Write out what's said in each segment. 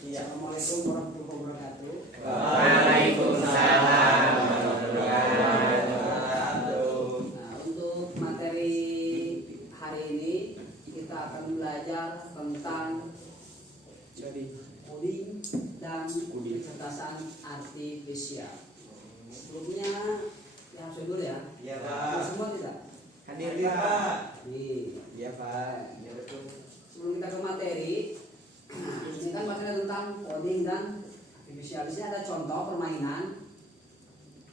Assalamualaikum warahmatullahi wabarakatuh. Waalaikumsalam warahmatullahi wabarakatuh. Nah, untuk materi hari ini kita akan belajar tentang coding dan kecerdasan artifisial. Sebelumnya yang saya dulu ya. Iya Pak. Semua tidak? Hadir Pak. Iya Pak. Ya betul. Sebelum kita ke materi, ini kan materi tentang coding dan artifisial. Di sini ada contoh permainan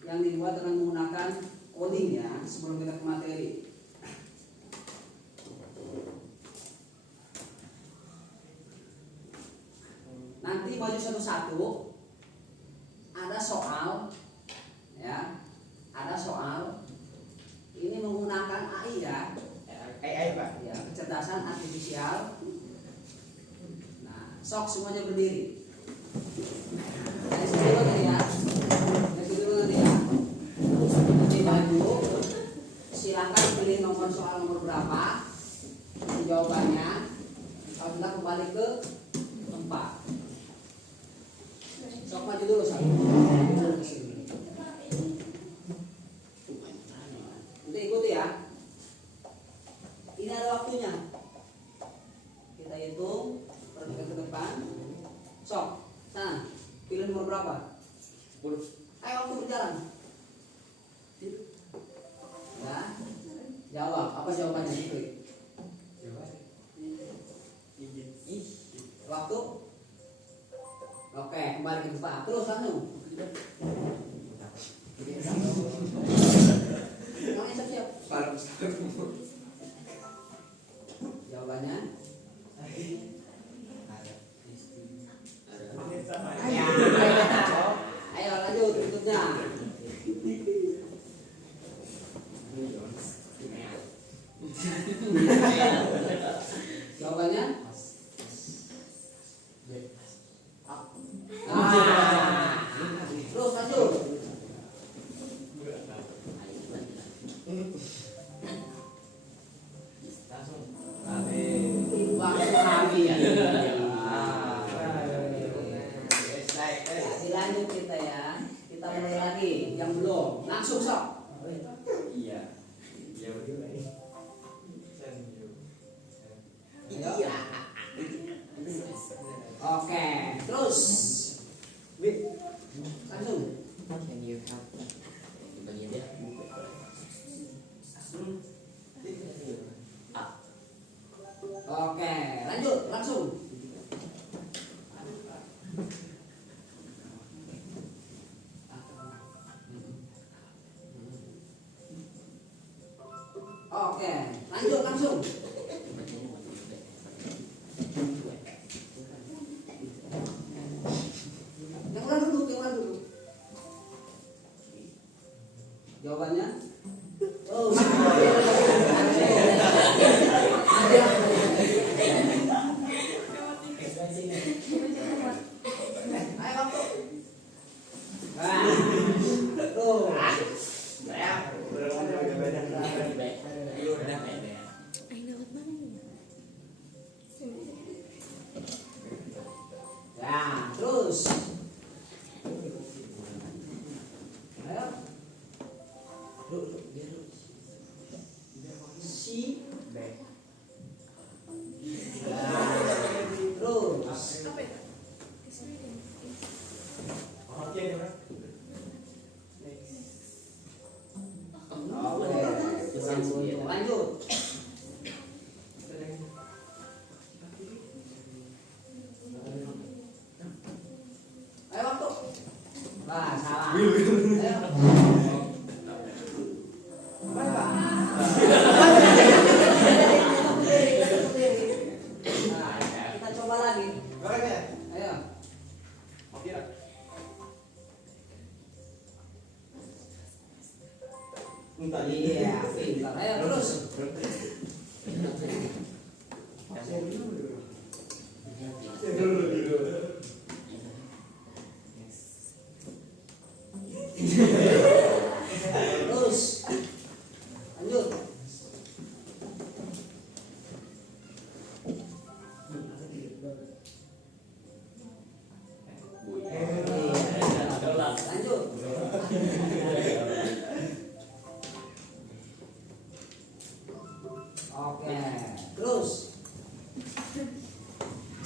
yang dibuat dengan menggunakan coding ya. Sebelum kita ke materi. Nanti maju satu-satu. Ada soal, ya. Ada soal. Ini menggunakan AI ya. AI Pak. Ya, kecerdasan artifisial. Nah, sok semuanya berdiri. Dari sini dulu tadi ya. Dari sini dulu tadi ya. Nanti maju. Silakan pilih nomor soal nomor berapa. Ini jawabannya. Kalau kita kembali ke tempat. Sok maju dulu satu. Nanti ikuti ya. Ini ada waktunya. Kita hitung perhatikan ke depan. Sok, sana. Pilih nomor berapa? 10. Ayo waktu berjalan. Ya. Jawab. Apa jawabannya? Klik. Waktu. Oke, kembali ke tempat. Terus langsung. Semuanya siap-siap. Jawabannya. Ayo lanjut berikutnya. Jawabannya. Terus lanjut. Waktu habis. Dilanjut kita ya. Kita mulai lagi. Yang belum langsung sok. Iya. Iya betul. Iya. Oke, terus. Langsung. Can you help? Bagian dia. Oke, lanjut langsung. Oke, lanjut langsung. Yang ulang dulu. Jawabannya? Oh, ayo waktu. Tuh. Ya, terus. Ayo. Si. Terus. Lanjut. Ayo waktu. Wah, salah. Ayo. Kita coba lagi. Ayo. Iya, pintar. Ayo terus. Terus. Lanjut.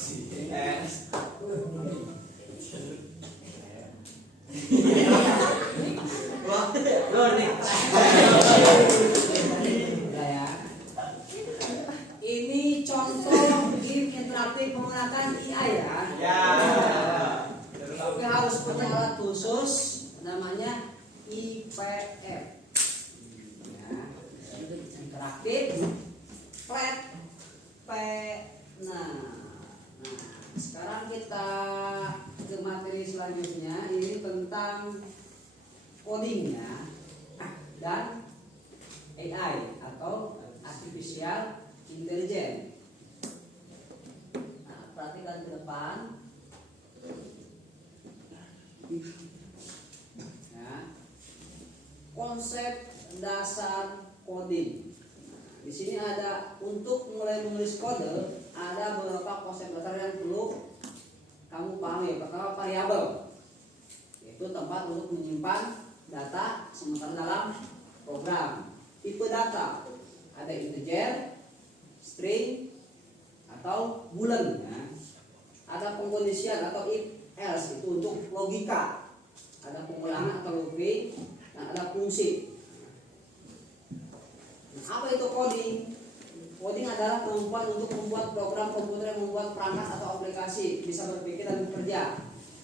Udah ya. Ini contoh game interaktif menggunakan AI ya. Tapi harus punya alat khusus namanya IPF. Ya, interaktif flat P. Nah, sekarang kita ke materi selanjutnya. Ini tentang codingnya dan AI atau artificial intelligence. Nah, perhatikan ke depan. Ya. Konsep dasar coding. Di sini ada untuk mulai menulis kode ada beberapa konsep dasar yang perlu kamu pahami. Pertama, variabel, yaitu tempat untuk menyimpan data sementara dalam program. Tipe data ada integer, string, atau boolean. Ya. Ada pengkondisian atau if else, itu untuk logika. Ada pengulangan atau looping, dan ada fungsi. Apa itu coding? Coding adalah kemampuan untuk membuat program komputer yang membuat perangkat atau aplikasi, bisa berpikir dan bekerja.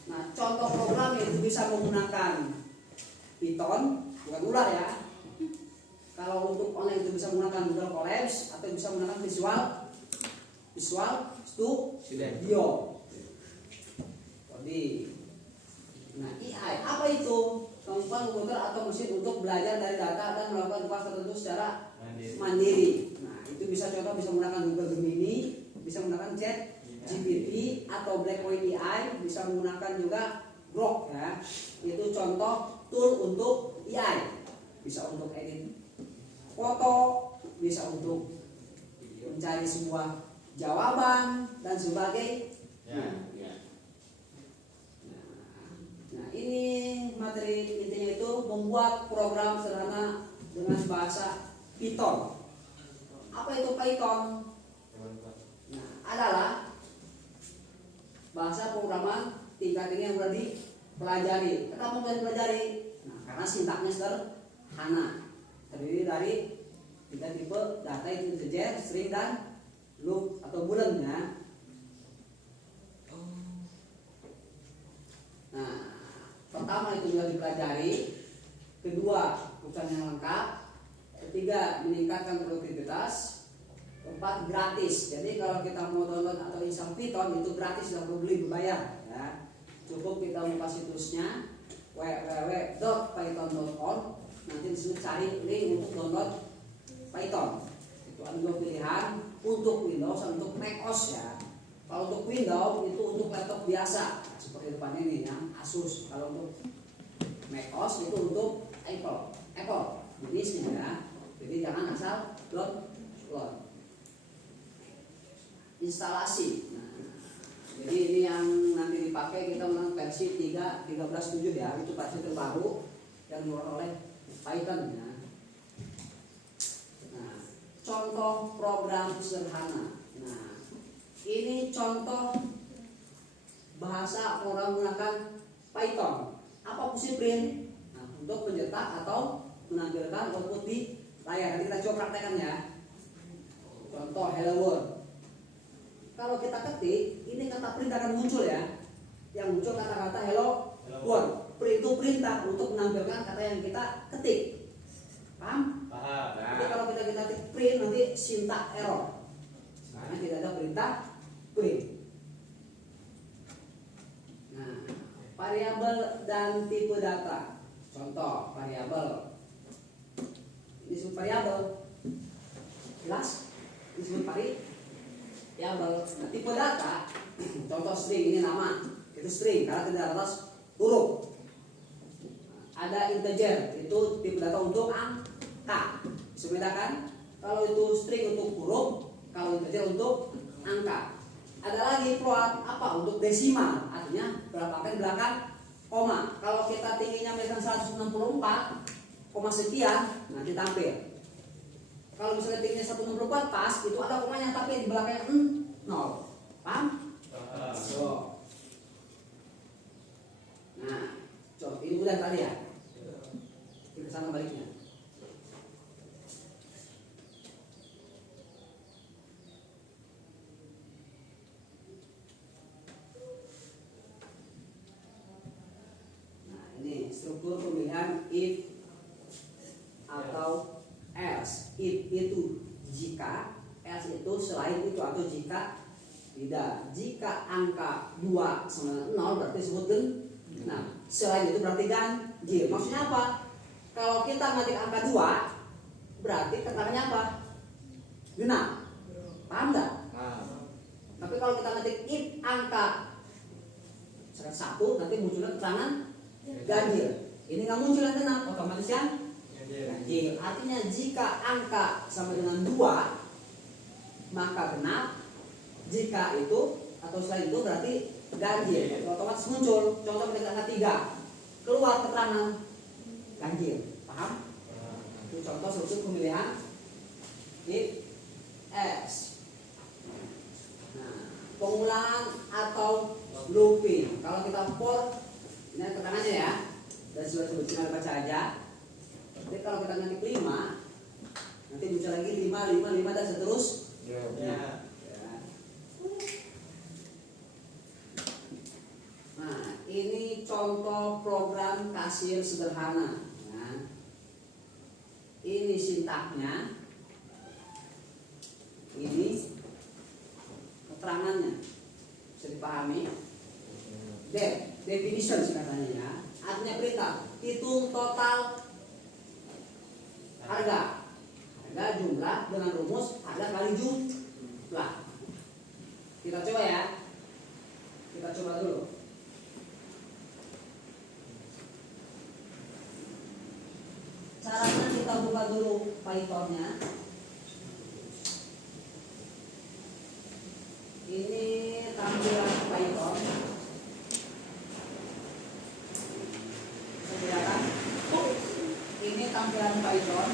Nah, contoh program itu bisa menggunakan Python, bukan ular ya. Kalau untuk online itu bisa menggunakan Google Colabs atau bisa menggunakan Visual Studio. Coding. Nah, AI apa itu? Kemampuan komputer atau mesin untuk belajar dari data dan melakukan tugas tertentu secara mandiri. Nah, itu bisa contoh bisa menggunakan Google Gemini, bisa menggunakan Chat GPT atau Blackboard AI, bisa menggunakan juga Grok ya. Itu contoh tool untuk AI. Bisa untuk edit foto, bisa untuk mencari sebuah jawaban dan sebagainya. Nah, ini materi intinya itu membuat program sederhana dengan bahasa Python. Apa itu Python? Nah, adalah bahasa programan tingkat tinggi yang sudah dipelajari. Kenapa mulai dipelajari? Nah, karena sintaknya sederhana, terdiri dari 3 tipe data, itu integer, string, dan loop atau boolean ya. Nah, pertama itu sudah dipelajari, kedua bukan yang lengkap, ketiga meningkatkan produktivitas, keempat gratis. Jadi kalau kita mau download atau install Python itu gratis, tidak perlu beli, berbayar ya. Cukup kita buka situsnya www.python.org. Nanti di sini cari link untuk download Python. Itu ada 2 pilihan, untuk Windows dan untuk macOS ya. Kalau untuk Windows itu untuk laptop biasa, nah, seperti depan ini yang Asus. Kalau untuk macOS itu untuk Apple jenisnya ya. Jadi jangan asal download. Instalasi. Nah, jadi ini yang nanti dipakai kita menang versi 13.7 ya. Itu versi terbaru yang dikeluarkan oleh Python ya. Nah, contoh program sederhana. Nah, ini contoh bahasa orang menggunakan Python. Apa fungsi print? Nah, untuk mencetak atau menampilkan output di layar. Nanti kita coba praktekkan ya. Contoh hello world. Kalau kita ketik, ini kata print akan muncul ya. Yang muncul kata-kata hello world. Print itu perintah untuk menampilkan kata yang kita ketik. Paham? Paham. Jadi kalau kita ketik print nanti syntax error. Karena tidak ada perintah print. Nah, variabel dan tipe data. Contoh variabel. Ini disebut variabel. Jelas? Ini disebut variabel. Nah, tipe data. Contoh string, ini nama. Itu string karena tidak atas huruf. Ada integer, itu tipe data untuk angka. Bisa bedakan? Kalau itu string untuk huruf, kalau integer untuk angka. Ada lagi float, apa? Untuk desimal, artinya berapa angka di belakang koma. Kalau kita tingginya misalnya 164, koma sekian, nanti tampil. Kalau misalnya tingginya 164 pas, itu ada komanya tapi di belakangnya 0. Paham? struktur pemilihan if atau else. If itu jika, else itu selain itu atau jika tidak. Jika angka 2 sama 0 berarti disebut genap. Nah, selain itu berarti ganjil. Maksudnya apa? Kalau kita ngetik angka 2 berarti keterangannya apa? Genap. Paham nggak? Tapi kalau kita ngetik if angka 1 nanti munculnya keterangan ganjil. Ini nggak muncul yang genap, otomatis kan ganjil. Artinya jika angka sama dengan 2 maka genap. Jika itu atau selain itu berarti ganjil. Otomatis muncul. Contoh ketika angka 3 keluar keterangan ganjil. Paham? Itu contoh struktur pemilihan if else. Nah, pengulangan atau looping. Kalau kita for, ini keterangannya ya. Dan sudah sebutkan baca aja. Jadi kalau kita ngetik 5, nanti muncul lagi 5, 5, 5 dan seterusnya. Ya. Nah, ini contoh program kasir sederhana. Nah, ini sintaknya, ini keterangannya, bisa dipahami. Definition katanya ya, artinya perintah. Hitung total harga jumlah dengan rumus harga kali jumlah. Kita coba ya, kita coba dulu. Caranya kita buka dulu Python-nya. Ini tampilan Python. Kelihatan? Ini tampilan Python.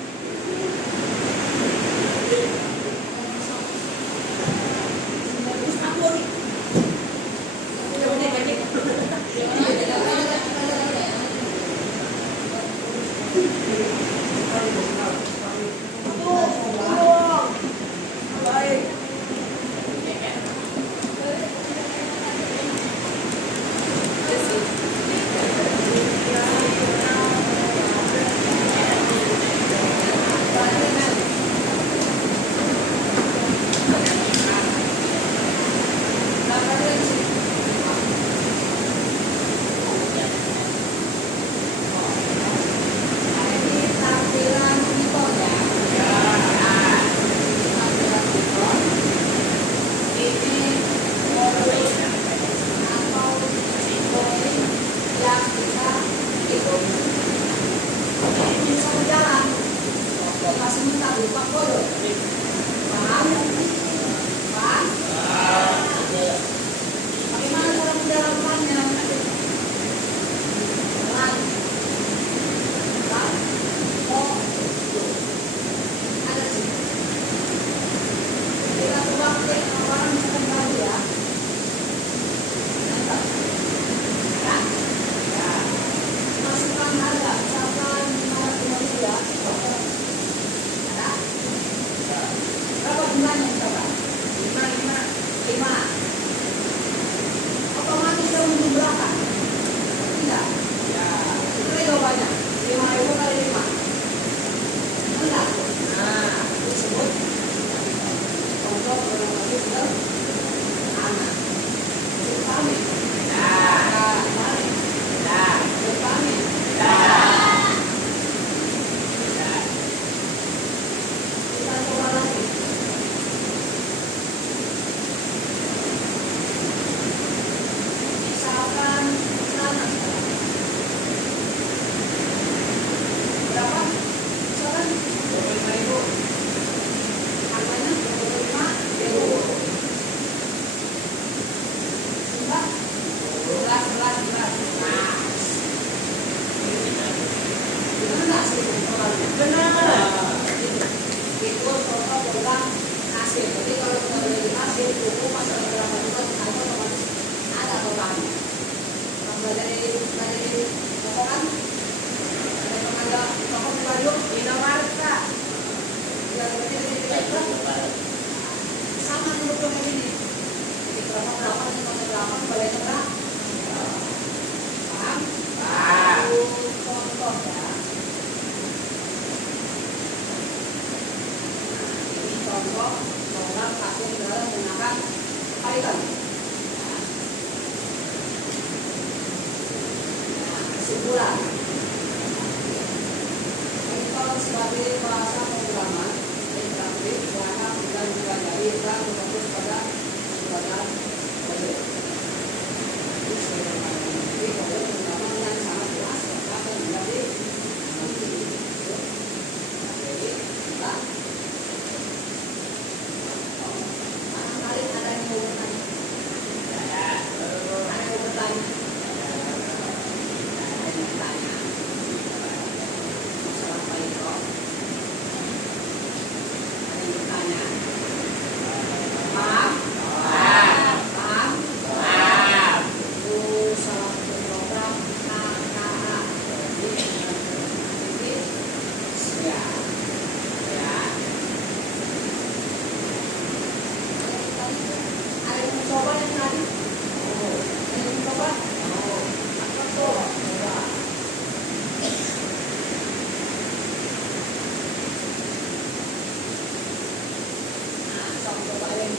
Kesimpulan, Python sebagai bahasa pemrograman interaktif berharap dan mempelajari dan berfokus pada pemrograman kode. Jadi kode pemrograman yang sangat jelas akan menjadi jadi kita barangkali ada yang mau bertanya.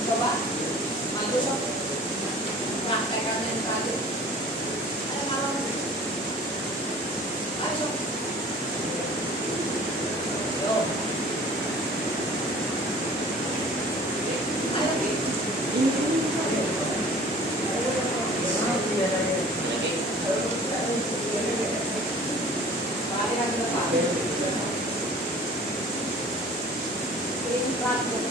Coba maju sob, praktekkan yang tadi. Ayo malam, ayo sob. Yo, ayo lagi. Perhatikan ke depan. Ini praktek.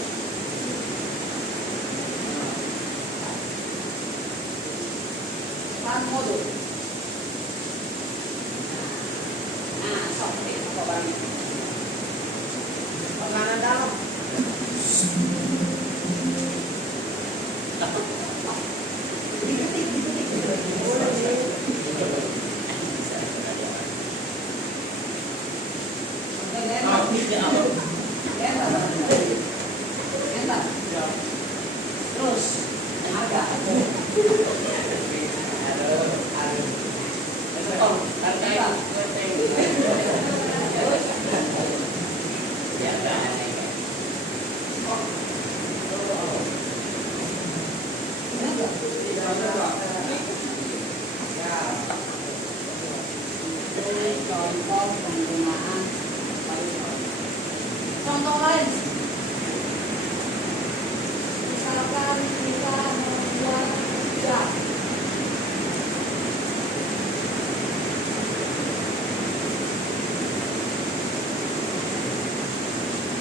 Modul. Nah, sok ini apa barangnya? Penganan dalam. Terus, agak. Contoh penggunaan Python. Contoh lain, misalkan kita membuat jam.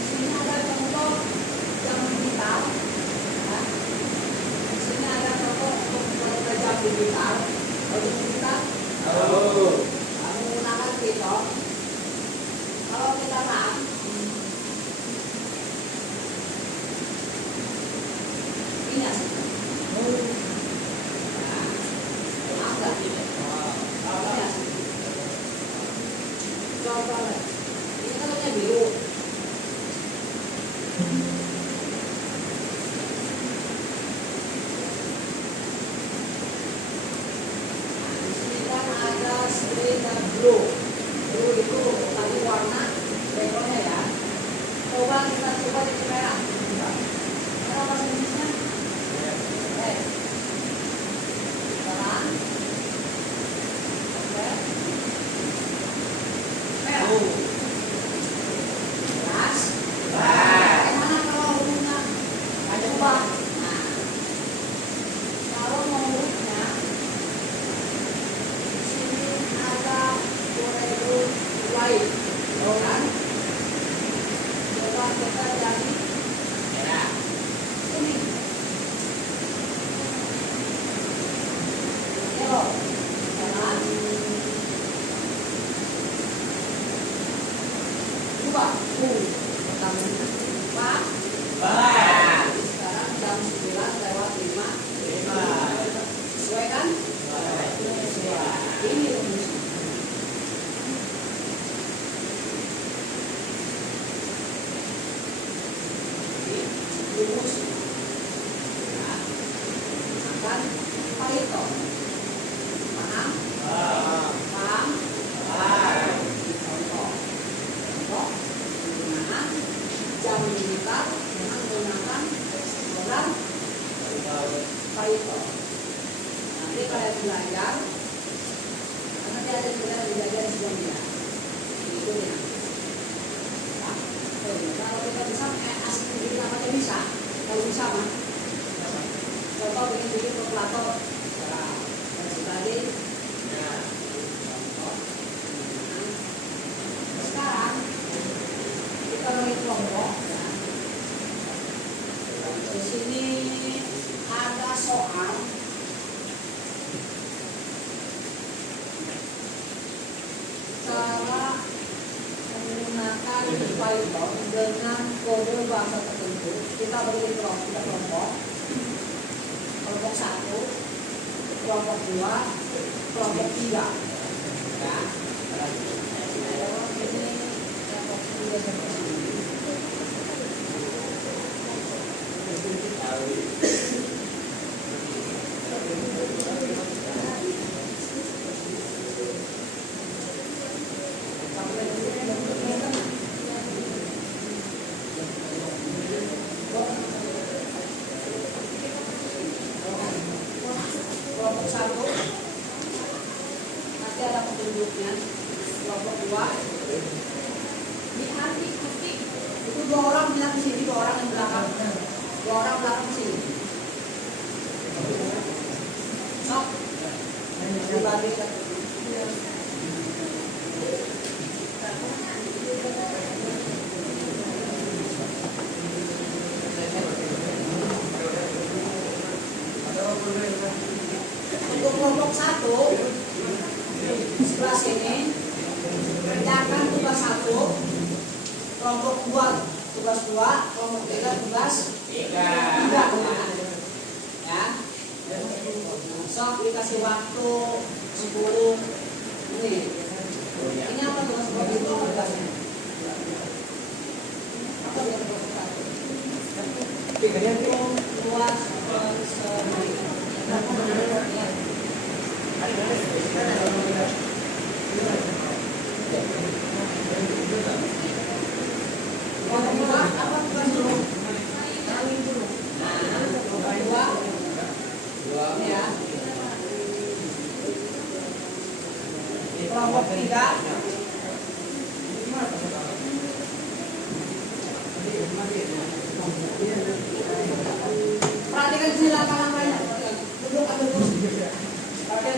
Sini ada contoh jam digital. Sini ada contoh untuk jam digital. Untuk kita. Menggunakan Python. Kalau kita run, ini asik. Maaf nggak? Ini asik. Coba lihat. Ini kalaunya biru. Blue itu tadi warna backgroundnya ya. Coba kita coba di merah. Merah bahasa Inggrisnya? Red. Terang. Oke. Merah. Jelas. Bagaimana kalau hurufnya? Coba. Nah, kalau mau hurufnya lain, kan? Coba kita jadi merah, kuning, yellow, kan? Coba, Pak. Sekarang jam 9:05. Sesuai kan? Ini rumus. Rumus ya, gunakan Python. Paham? Paham? Contoh penggunaan jam digital dengan menggunakan program Python. Nanti kalian belajar, nanti ada sebenarnya kejadian sebelumnya. Itu ya. Nah, kalau kita bisa asik sendiri apa aja bisa. Kalau bisa mah. Contoh bikin bikin kalkulator. Tadi. Sekarang kita mulai kelompok. Di sini ada soal cara menggunakan Python dengan kode bahasa tertentu. Kita beri kelompok. Kelompok 1, kelompok 2, kelompok 3. Ya. Ini kelompok 3 seperti ini. Kelompok 1 nanti ada petunjuknya. Kelompok 2 diartik-artik. Itu 2 orang bilang di sini, 2 orang yang belakang. 2 orang belakang di sini. Sok. Dibagi satu. Untuk kelompok 1 sebelah sini kerjakan tugas 1, kelompok 2 tugas 2, kelompok 3 tugas 3. Ya. Sok dikasih waktu 10 menit. Ini apa tugas itu apa tugasnya? Apa tugas 1? Buat kelompok 3 perhatikan sini langkah-langkahnya. Duduk atau kursi. Perhatikan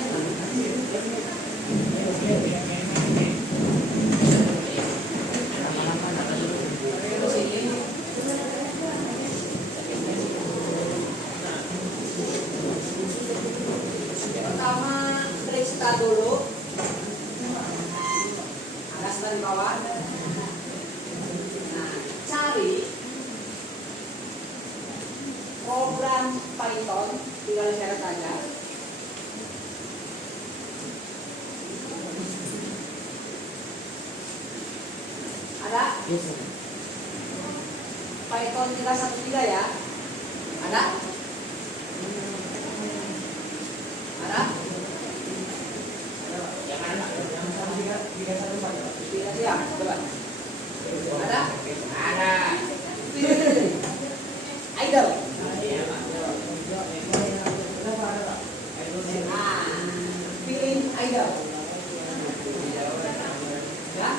pertama periksa dulu. Atas dari bawah. Nah, cari program Python, tinggal saya tanya. Ada? Python 313 ya? Ada? Ada? Yang mana? Yang 314. Tidak siap, coba. Ada? Ada. Idle. Pilih idle. Ya?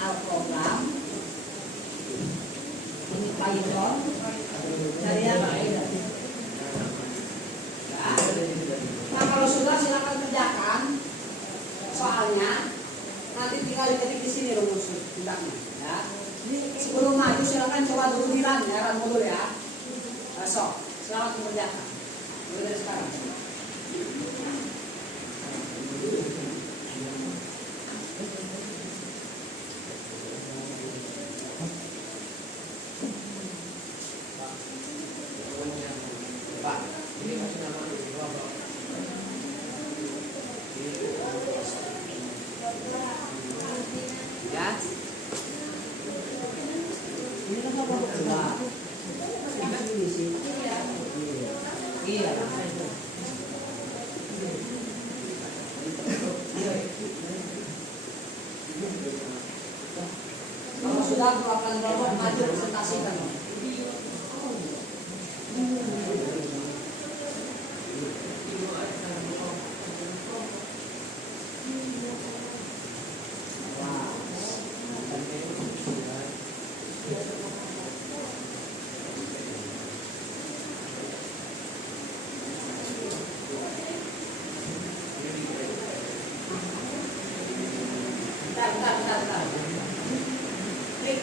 Al-program. Ini Python. Dari yang idle. Ya. Nah, kalau sudah silakan kerjakan soalnya. Nanti tinggal diketik di sini rumus tindaknya. Ya. Sebelum maju silakan coba dulu di run ya, run dulu ya. Sok, selamat mengerjakan. Mulai dari sekarang. Pak, ini kasih nama Ya. Ini kan apa kedua? Ini sih. Iya. Kalau sudah keluarkan kelompok maju presentasikan.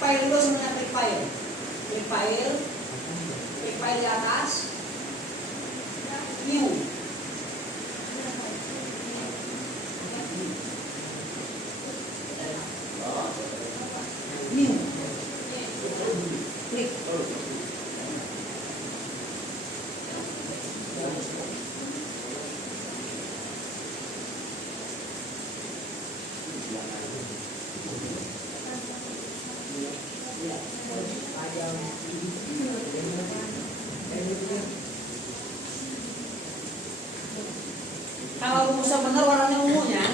file dulu semuanya, klik file. Klik file. Klik file di atas. New. New. Klik. Kalau rumusnya benar warnanya ungunya.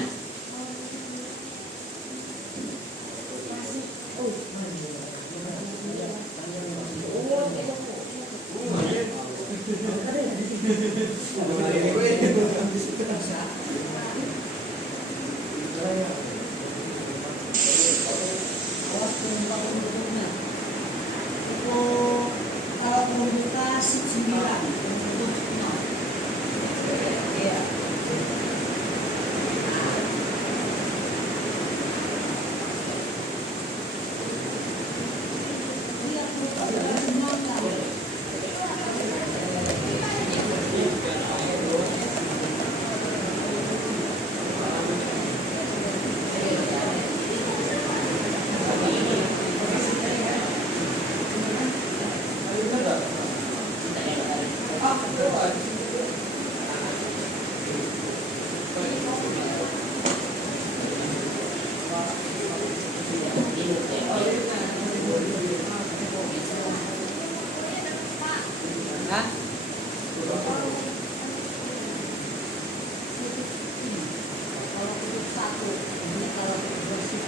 Kalau membuka shift 9. Iya. Hah? Kalau kutub 1, ini kalau kutub bersih.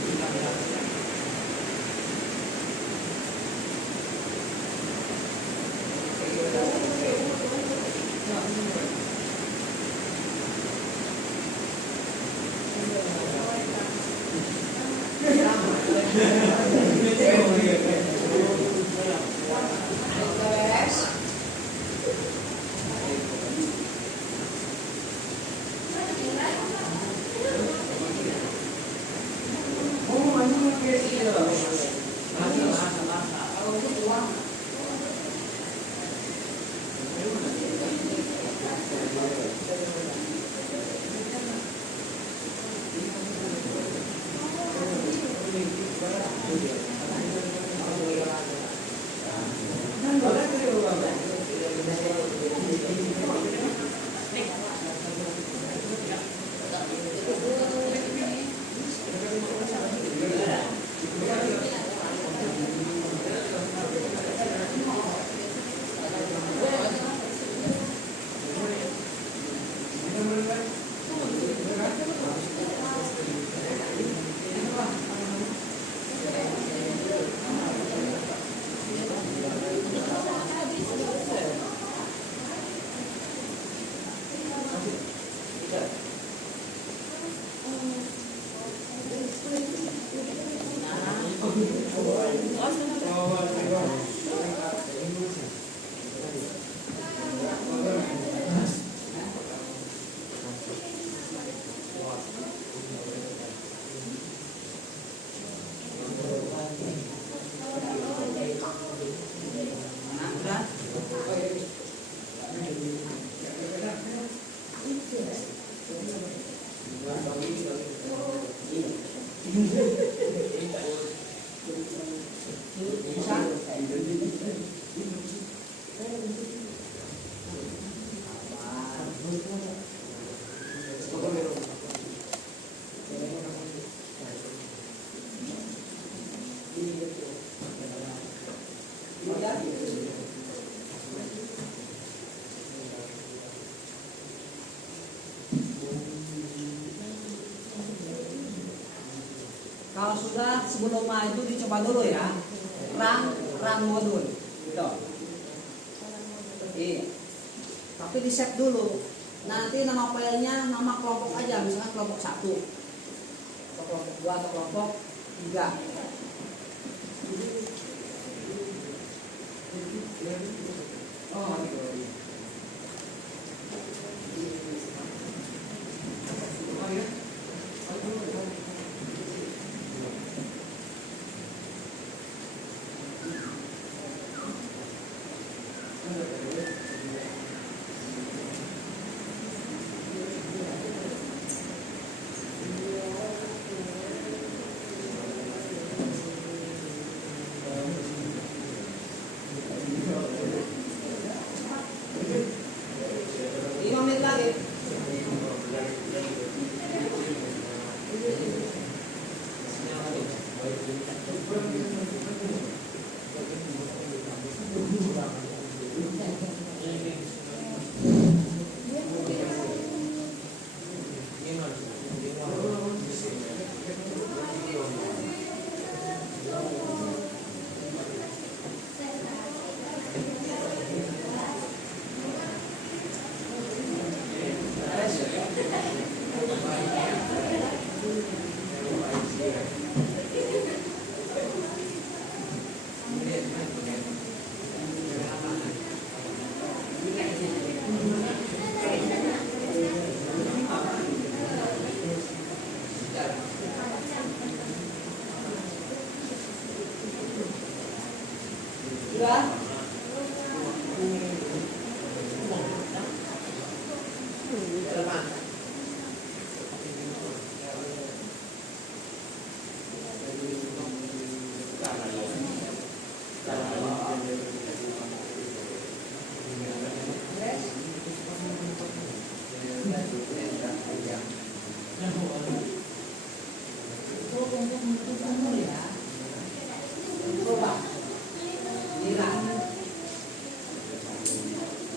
Kalau sudah sebelum maju dicoba dulu ya, rang modul, gitu. Iya. Tapi di set dulu. Nanti nama filenya nama kelompok aja, misalnya kelompok 1, atau kelompok 2, atau kelompok 3. Oh, gitu.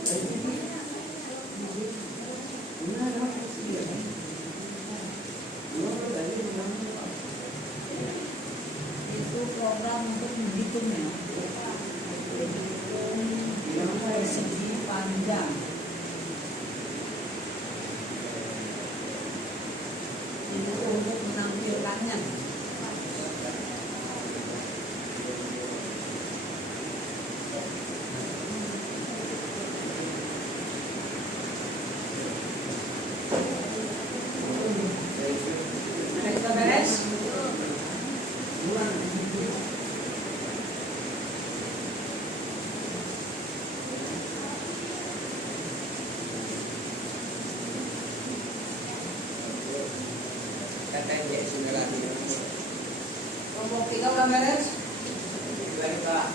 Itu program untuk menghitungnya. Persegi panjang. Itu untuk menampilkannya. Ada kita beres? KTJ sudah lagi. Kelompok 3 udah beres? Lagi Pak.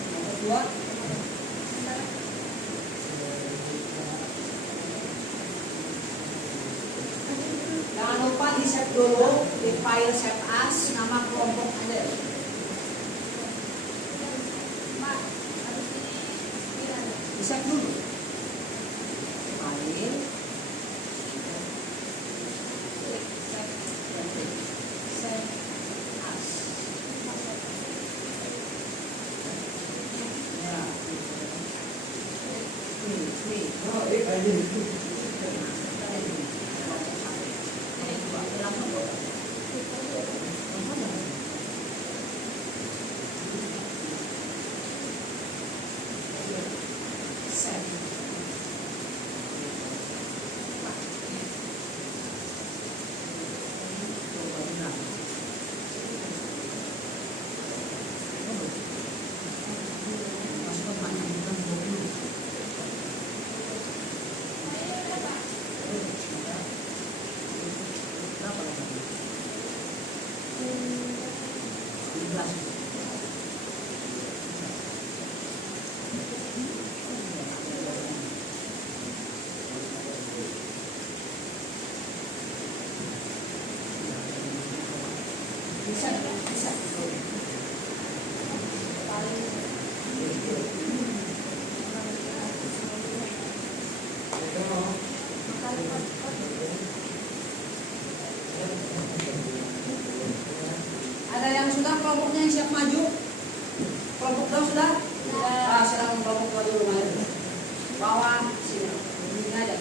Kelompok 2? Jangan lupa di save dulu di file save as nama kelompok Anda. Di save dulu. File save as. Ya. Ini. Bisa. Ada yang sudah kelompoknya yang siap maju? Kelompok 2 sudah? Silakan kelompok 2 dulu maju. Bawah sini. Ini aja.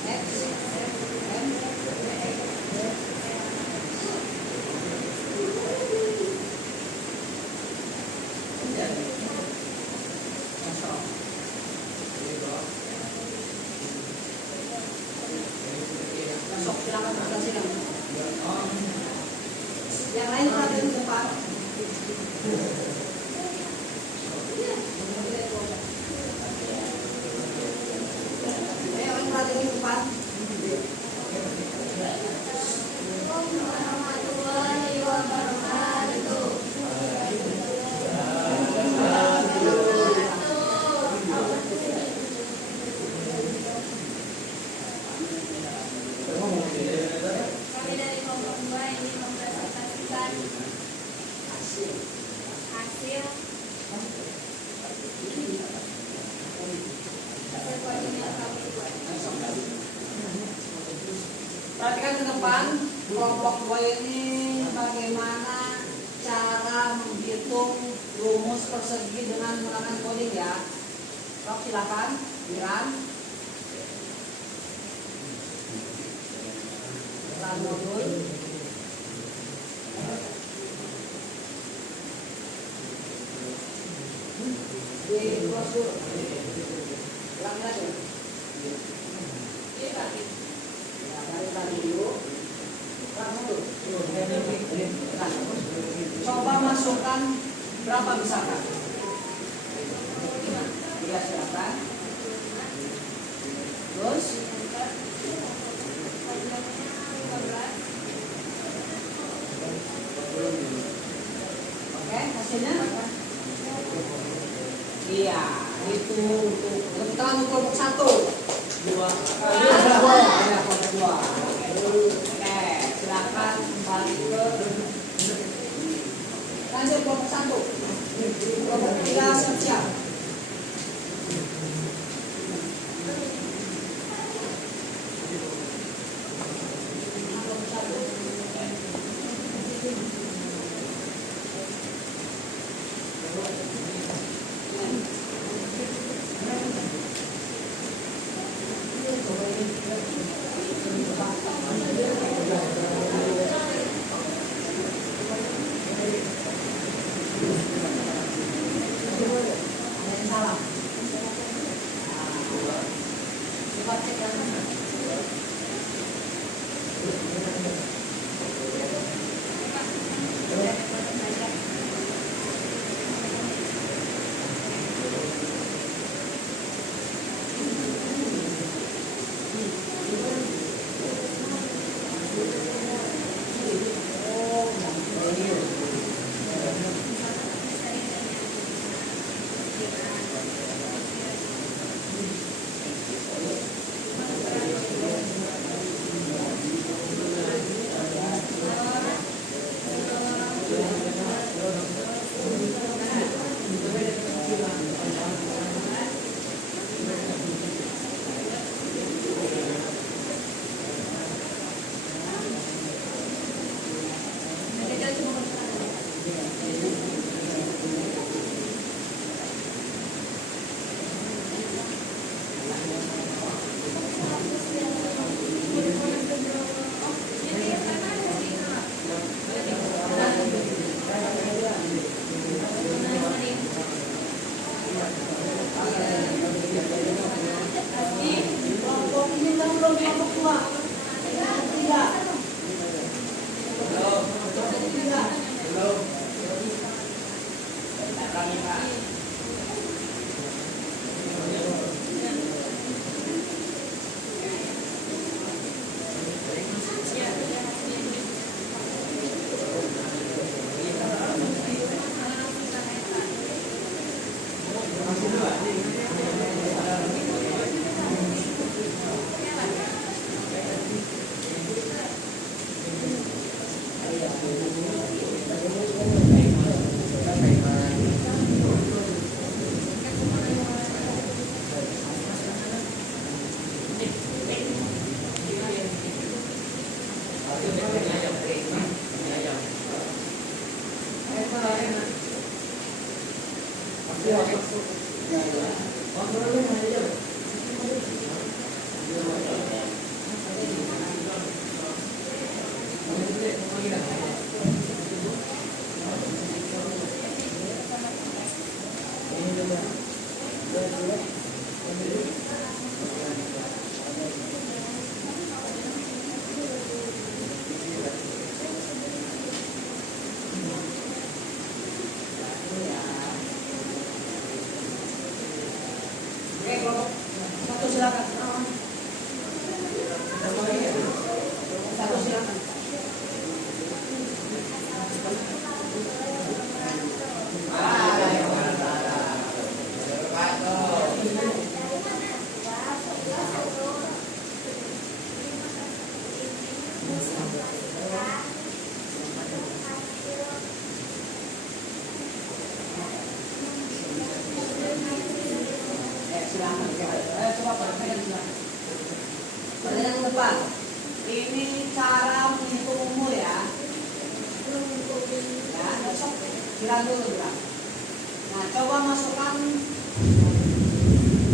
Next. kelompok 2 ini bagaimana cara menghitung rumus persegi dengan menggunakan coding ya. Sok silakan, Iran. Modul. Di close dulu. Ulangi lagi. Ya, dari dulu. Coba masukkan berapa misalkan? Ya silakan. Terus oke, hasilnya? Iya, itu untuk kita untuk kelompok 1. 2. Kelompok 2. Oke, silakan kembali ke lanjut kelompok 1. Kelompok 3 siap-siap. Pertanyaan keempat, ini cara menghitung Bilang dulu bilang. Nah, coba masukkan.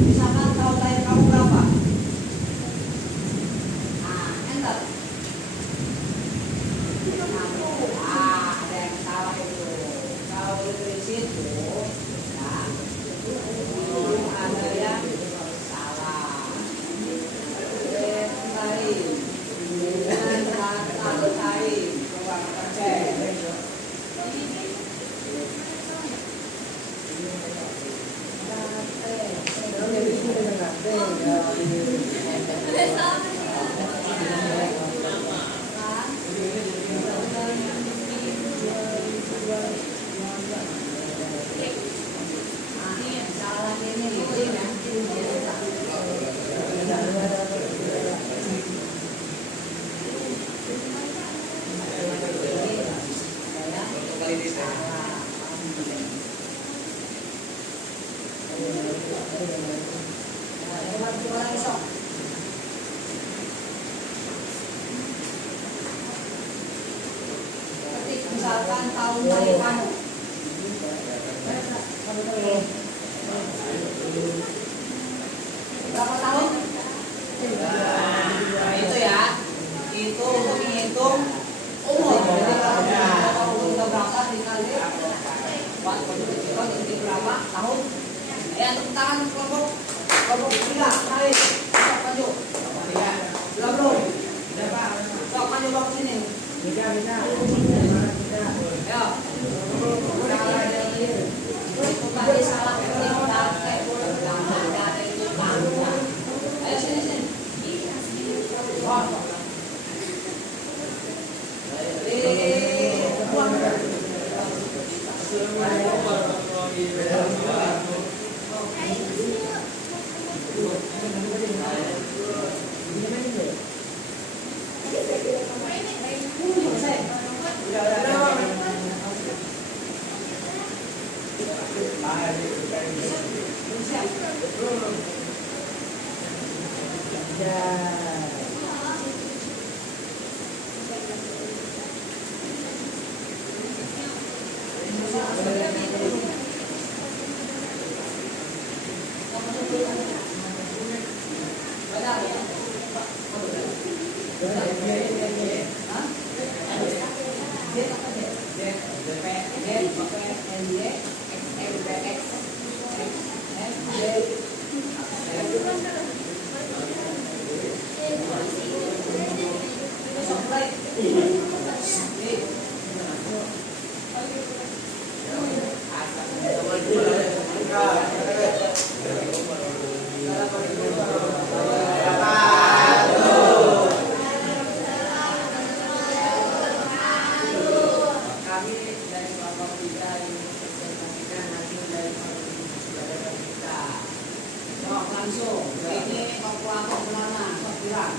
Misalkan tahun lahir kamu berapa? Nah, enter. Ada yang salah itu. Kalau dari situ, nah, ada yang salah. Lain, dengan kata lain, coba kita cek. Misalkan tahun lahir kamu berapa tahun? Nah, itu ya, itu untuk menghitung umur. Jadi kalau umur kita berapa dikali 4 jadi berapa tahun? Ya, untuk tangan kelompok 3 kali. Sok maju. Belum. Sok maju ke sini. Ayo. Itu tadi salah ketik pakai ada itu tanda. Ayo sini. Langsung, ini kelompok mana? Bilang.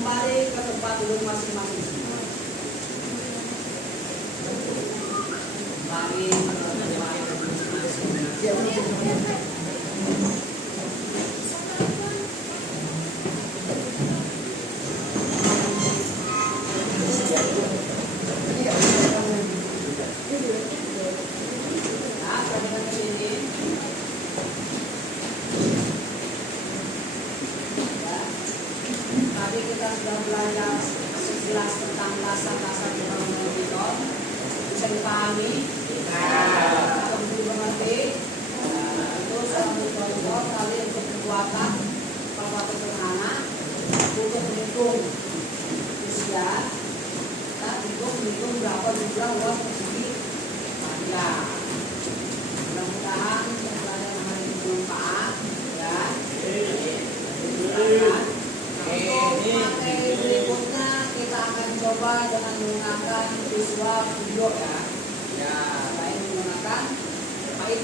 Kembali ke tempat duduk masing-masing. Kembali ke tempat duduk masing-masing. Tadi kita sudah belajar sekilas tentang dasar-dasar pembangunan beton. Bisa dipahami? Bisa dimengerti?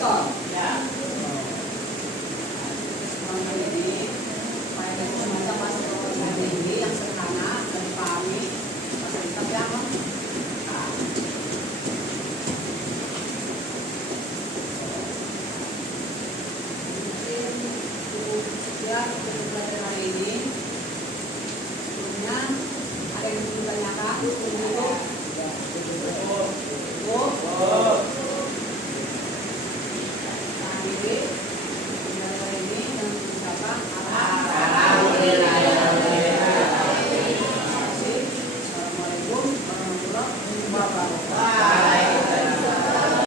Betul. Ya. Semuanya ini, supaya dari semuanya pas hari ini yang sederhana dan dipahami, bahasa kitab yang nah. Mungkin cukup sekian untuk belajar hari ini. Sebelumnya ada yang ingin ditanyakan?